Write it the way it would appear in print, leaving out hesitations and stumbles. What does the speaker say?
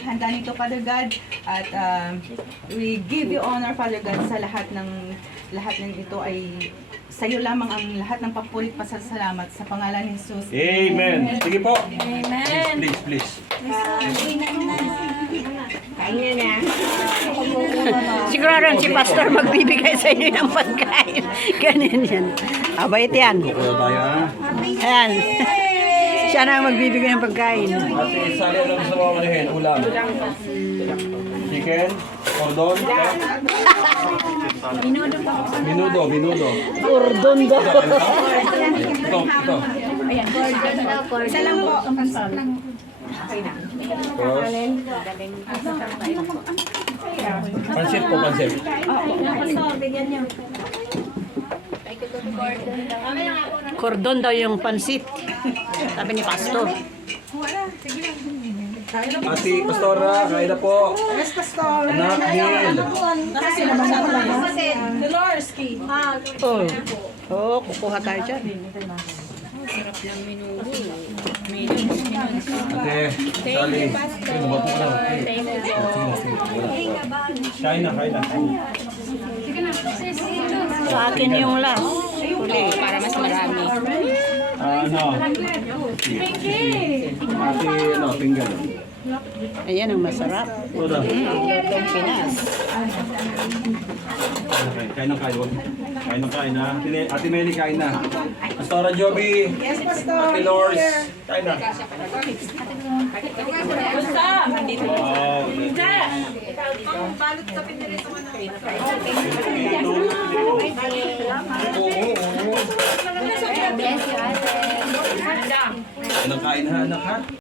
Handa nito, Father God, at we give you honor, Father God, sa lahat ng ito ay sa iyo lamang ang lahat ng papurit pasasalamat sa pangalan ni Jesus. Amen. Sige po. Amen. Please. Kanya na. Siguro si Pastor magbibigay sa inyo ng pagkain. Ganyan yan. Abait yan. Kuya Bayan. Ayan. Siya na ang magbibigay ng pagkain. Ate, sali lang sa mga manihin. Ulam. Chicken. Cordon. Minudo. Urdon daw. Ito. Isa lang po. Pansit po. Cordon daw yung pansit. Sabi ni Pastor. Ate, Pastora, kain na po. Yes, Pastor. Anak, Neil. Oh. Oh, kukuha tayo dyan. Ate, Sally. Sino ba po na? Kain na. Sa akin yung last. Uli. Para mas marami. Ate, pinggan. Ayan ang masarap. Wala. Lutong Pinas. Kain na. Ate Meli, kain na. Pastora Joby. Yes, Pastor. Ate Lors. Kain na. Wow. Kain na, anak ha.